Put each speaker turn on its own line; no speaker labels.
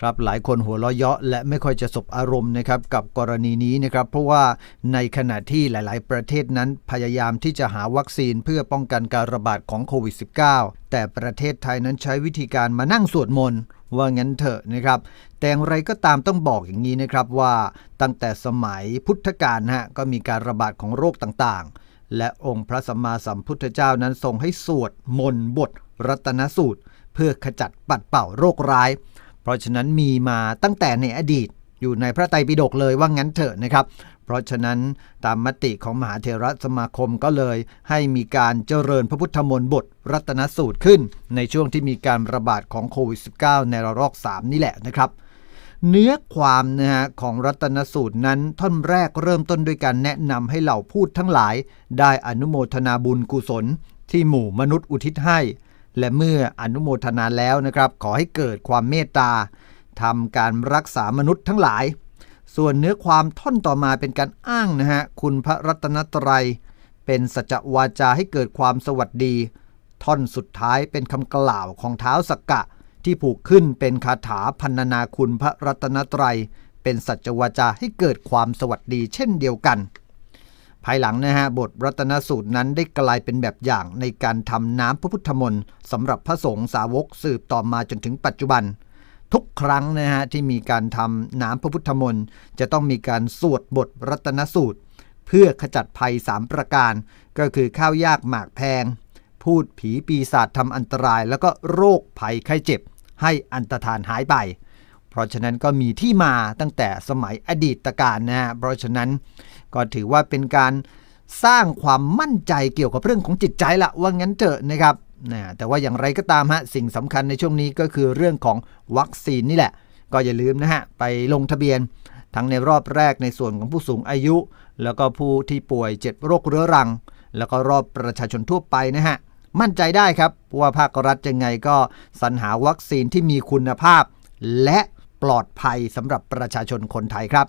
ครับหลายคนหัวเราะเยาะและไม่ค่อยจะสบอารมณ์นะครับกับกรณีนี้นะครับเพราะว่าในขณะที่หลาย ๆ ประเทศนั้นพยายามที่จะหาวัคซีนเพื่อป้องกันการระบาดของโควิด -19 แต่ประเทศไทยนั้นใช้วิธีการมานั่งสวดมนต์ว่างั้นเถอะนะครับ แต่อย่างไรก็ตามต้องบอกอย่างนี้นะครับว่าตั้งแต่สมัยพุทธกาลฮะก็มีการระบาดของโรคต่างๆ และองค์พระสัมมาสัมพุทธเจ้านั้นทรงให้สวดมนต์บทรัตนสูตร เพื่อขจัดปัดเป่าโรคร้าย เพราะฉะนั้นมีมาตั้งแต่ในอดีตอยู่ในพระไตรปิฎกเลยว่างั้นเถอะนะครับ เพราะฉะนั้นตามมติของมหาเถรสมาคมก็เลย ให้มีการเจริญพระพุทธมนต์บทรัตนสูตรขึ้น ในช่วงที่มีการระบาดของโควิด -19 ในระลอก 3 นี่แหละนะครับ เนื้อความนะฮะของรัตนสูตรนั้นท่อนแรกเริ่มต้นด้วยการแนะนำให้เหล่าพูดทั้งหลาย ได้อนุโมทนาบุญกุศล ที่หมู่มนุษย์อุทิศให้ และเมื่ออนุโมทนาแล้วนะครับ ขอให้เกิดความเมตตาทำการรักษามนุษย์ทั้งหลาย ส่วนเนื้อความท่อนต่อมาเป็นการอ้างนะฮะคุณพระรัตนตรัย เป็นสัจวาจาให้เกิดความสวัสดี ท่อนสุดท้ายเป็นคำกล่าวของเท้าสักกะ ที่ผูกขึ้นเป็นคาถาพันนาคุณพระรัตนตรัย เป็นสัจวาจาให้เกิดความสวัสดีเช่นเดียวกัน ภายหลังนะฮะบทรัตนสูตรนั้นได้กลายเป็นแบบอย่างในการทำน้ำพระพุทธมนต์สำหรับพระสงฆ์สาวกสืบต่อมาจนถึงปัจจุบัน ทุกครั้งนะฮะที่มีการทำน้ำพระพุทธมนต์จะต้องมีการสวดบทรัตนสูตร เพื่อขจัดภัย 3 ประการ ก็คือข้าวยากหมากแพง พูดผีปีศาจทำอันตราย แล้วก็โรคภัยไข้เจ็บ ให้อันตรธานหายไป ราะฉะนั้นก็มีที่มาตั้งแต่สมัยอดีตการนะฮะเพราะฉะนั้นก็ถือว่าเป็นการสร้างความมั่นใจเกี่ยวกับเรื่องของจิตใจละว่างั้นเถอะนะครับนะแต่ว่าอย่างไรก็ตามฮะสิ่งสำคัญในช่วงนี้ก็คือเรื่องของวัคซีนนี่แหละ ก็อย่าลืมนะฮะไปลงทะเบียน ทั้งในรอบแรกในส่วนของผู้สูงอายุ แล้วก็ผู้ที่ป่วยเจ็ดโรคเรื้อรัง แล้วก็รอบประชาชนทั่วไปนะฮะมั่นใจได้ครับว่าภาครัฐยังไงก็สรรหาวัคซีนที่มีคุณภาพ และ ปลอดภัยสำหรับประชาชนคนไทยครับ